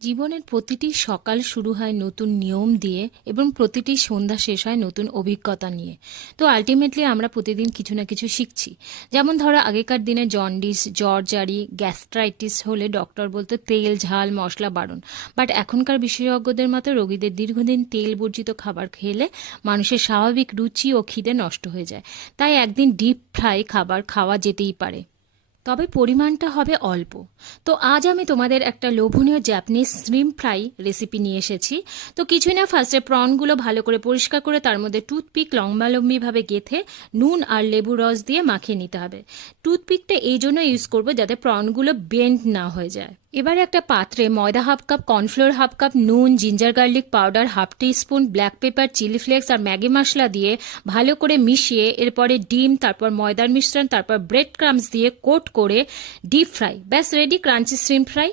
জীবনের প্রতিটি সকাল শুরু হয় নতুন নিয়ম দিয়ে এবং প্রতিটি সন্ধ্যা শেষ হয় নতুন অভিজ্ঞতা নিয়ে। তো আলটিমেটলি আমরা প্রতিদিন কিছু না কিছু শিখছি। যেমন ধরো আগেকার দিনে জন্ডিস, জ্বর জারি, গ্যাস্ট্রাইটিস হলে ডক্টর বলতো তেল ঝাল মশলা বারণ। বাট এখনকার বিশেষজ্ঞদের মতো রোগীদের দীর্ঘদিন তেল বর্জিত খাবার খেলে মানুষের স্বাভাবিক রুচি ও খিদে নষ্ট হয়ে যায়। তাই একদিন ডিপ ফ্রাই খাবার খাওয়া যেতেই পারে, তবে পরিমাণটা হবে অল্প। তো আজ আমি তোমাদের একটা লোভনীয় জাপানিজ শ্রিম্প ফ্রাই রেসিপি নিয়ে এসেছি। তো কিছুই না, ফার্স্টে প্রনগুলো ভালো করে পরিষ্কার করে তার মধ্যে টুথপিক লম্বালম্বিভাবে গেঁথে নুন আর লেবু রস দিয়ে মাখিয়ে নিতে হবে। টুথপিকটা এই জন্য ইউজ করবো যাতে প্রনগুলো বেন্ড না হয়ে যায়। এবারে একটা পাত্রে ময়দা half cup, cornflour half cup, নুন, ginger garlic powder half teaspoon, black pepper, chili flakes আর ম্যাগি মশলা দিয়ে ভালো করে মিশিয়ে এরপরে ডিম, তারপর ময়দার মিশ্রণ, তারপর ব্রেড ক্রামস দিয়ে কোট করে ডিপ ফ্রাই। ব্যাস রেডি ক্রাঞ্চি শ্রিম্প ফ্রাই।